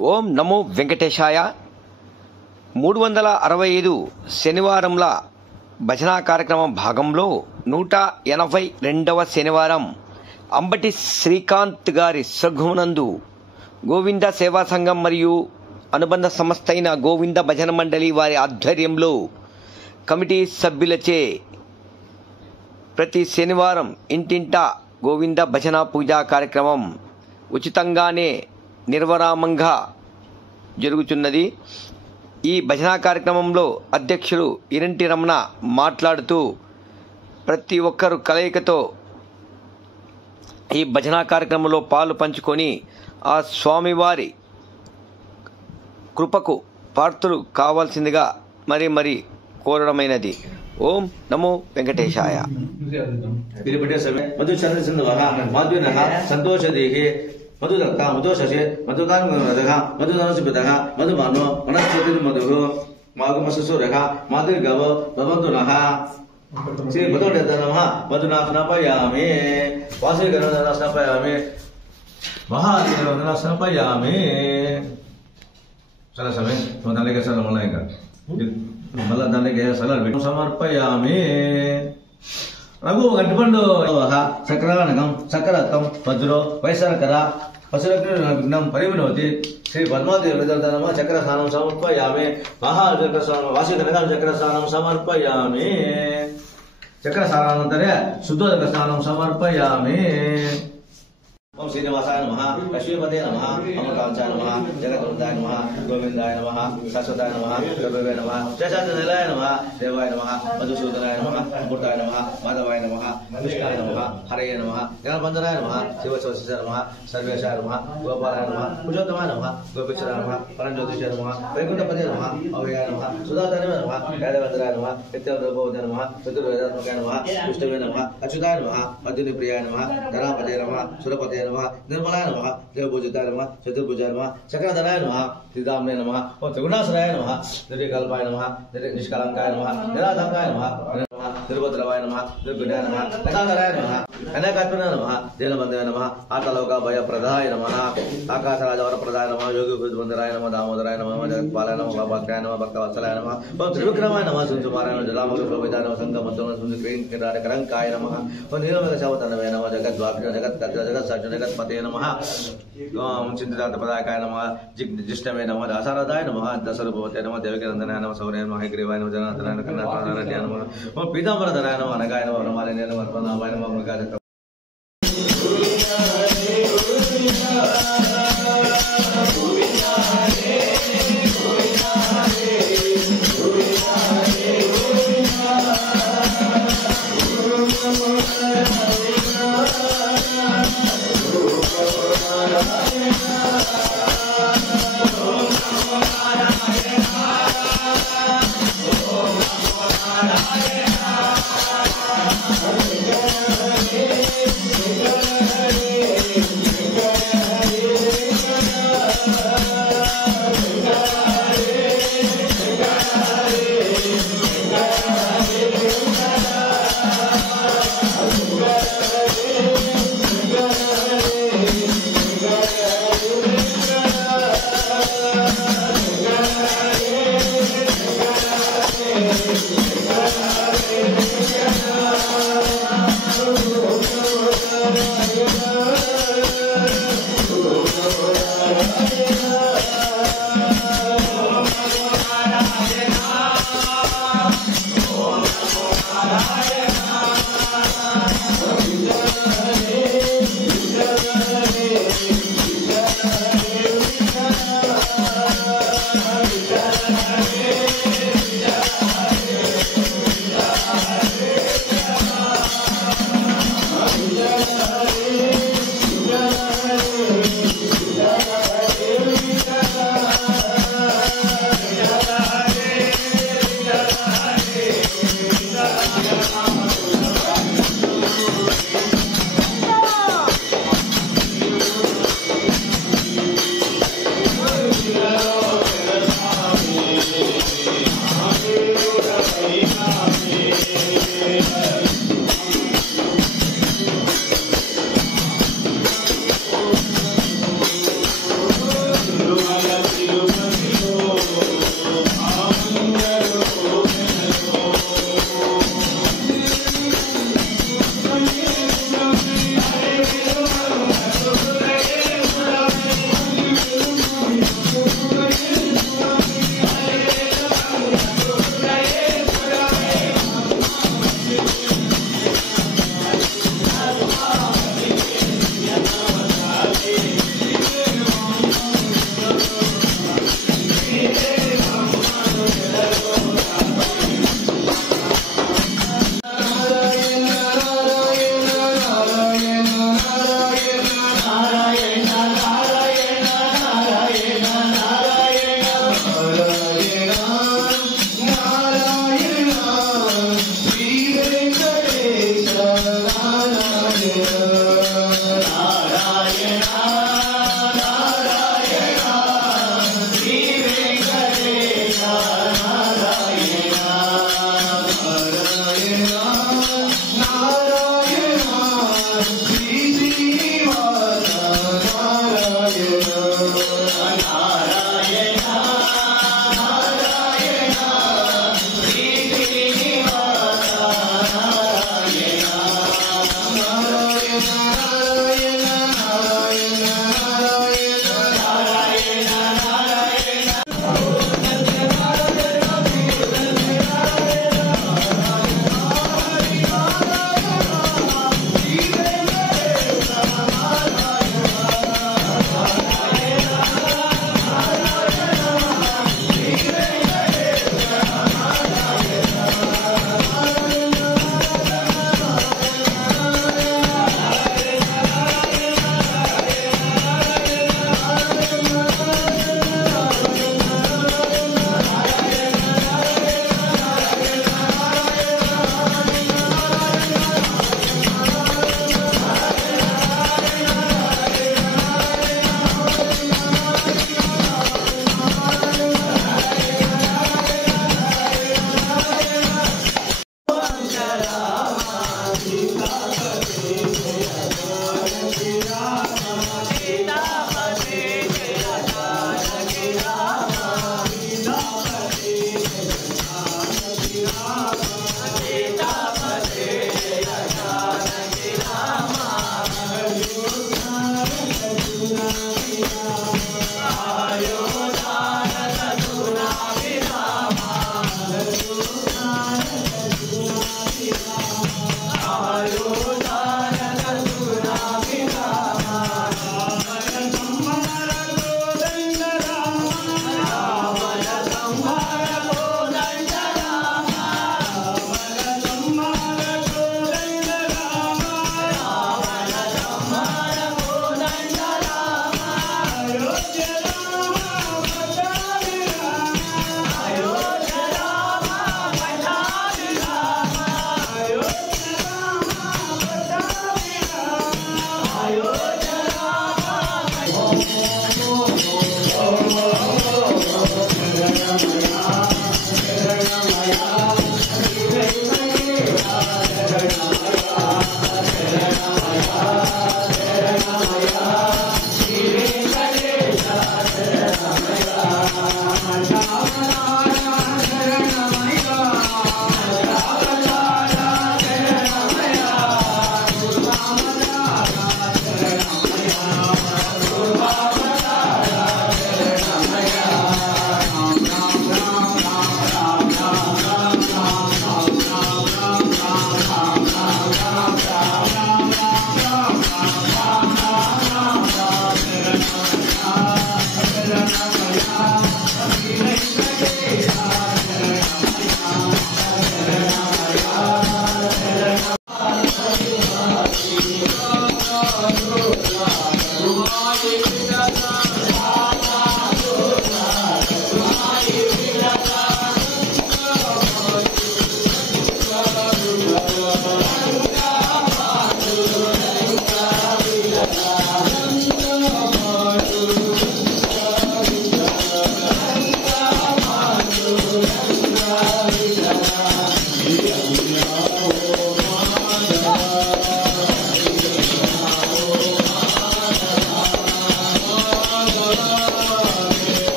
ఓం నమో వెంకటేశాయ. 365 శనివారంల భజనా కార్యక్రమం భాగంలో 182వ శనివారం అంబటి శ్రీకాంత్ గారి సద్గుణందు గోవింద సేవా సంఘం మరియు అనుబంధ సంస్థ అయిన గోవింద భజన మండలి వారి ఆధ్వర్యంలో కమిటీ సభ్యులచే ప్రతి శనివారం ఇంటింటా గోవింద భజన పూజా కార్యక్రమం ఉచితంగానే నిర్వరామంగా జరుగుతున్నది. ఈ భజనా కార్యక్రమంలో అధ్యక్షులు ఇరంటి రమణ మాట్లాడుతూ ప్రతి ఒక్కరు కలయికతో ఈ భజనా కార్యక్రమంలో పాలు పంచుకొని ఆ స్వామివారి కృపకు పాత్రులు కావాల్సిందిగా మరి కోరడమైనది. ఓం నమో వెంకటేశాయ. मधुदत्ता मधुशे मधुकान्मदः मधुधनुसुपितः मधुमानो मनस्पतिर्मधुः माघमसुरः मातृगव भवन्तु नः. श्री मधुडेत नमः. मधुना स्नापयामि वासुदेवना स्नापयामि महादेवना स्नापयामि. चला समय दाने के साथ मलाएगा मला दाने के साथ समर्पयामि. रघु गट्टिपंडु सक्रानकं सक्रातं वज्रो वैसरकर पशुरग्निं परिविनोति. श्री पद्मादेवी नमः. चक्रस्नानं समर्पयामि. महाचक्रस्नानं वासिकनकं चक्रस्नानं समर्पयामि. चक्रस्नानानन्तरे शुद्धोदकस्नानं समर्पयामि. ओम श्रीनिवासाय नमः. लक्ष्मीपते नमः. अमरकांचाय नमः. जगद्वंदाय नमः. गोविंदाय नमः. शाश्वताय नमः. सर्वे नमः. शेषाचलाय नमः. देवाय नमः. मधुसूदनाय नमः. अमृताय नमः. माधवाय नमः. कृष्णाय नमः. हरये नमः. ज्ञानबंधनाय नमः. शिवस्वस्याय नमः. सर्वेशाय नमः. गोपालाय नमः. पुरुषोत्तमाय नमः. गोपीश्वराय नमः. परमज्योतिषाय नमः. वैकुंठपते नमः. अव्ययाय नमः. सुधाधनाय नमः. वेदवंदनाय नमः. नित्यवैभवाय नमः. चतुर्वेदात्मकाय नमः. विष्णवे नमः. अच्युताय नमः. मधुनिप्रियाय नमः. धरापते नमः. सुरपते नमः. निर्मलाय नमः. देवपूजिताय नमः. चतुर्भुजाय नमः. चक्रधराय नमः. त्रिदाम्ने नमः. ओम त्रिगुणाश्रयाय नमः. निर्विकल्पाय नमः. निष्कलंकाय नमः. निराधंकाय नमः. निर्भद्रवाय नमः. निर्गुणाय नमः. गदाधराय नमः. अनेकात्मनाय नमः. दीनबंधनाय नमः. आतलोक भयप्रदाय नमः. आकाशराज वरप्रदाय नमः. योगी बुद्धवंदनाय नमः. दामोदराय नमः. जगत्पालाय नमः. भक्ताय नमः. भक्तवत्सलाय नमः. ओम त्रिविक्रमाय नमः. सुंसुमाराय नमः. जलामृत शोभिताय नमः. संगमत्वं सुंदर करंकाय नमः. ओम नीलमेघ शवतनवे नमः. जगद्वाक्य जगत् जगत् सच जगत्पते नमः. ओम चिंतितार्थपदायकाय नमः. जिष्णवे नमः. दासारदाय नमः. दशरूपवते नमः. देवकीनंदनाय नमः. सौर्याय नमः. हयग्रीवाय नमः. जनार्दनाय नमः. कन्नाथनाय नमः. ओम पीतांबरधराय नमः. अनगाय नमः. वनमालिन्याय नमः. अर्पणाय नमः. मृगाय Yeah.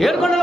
ఏడుకొండల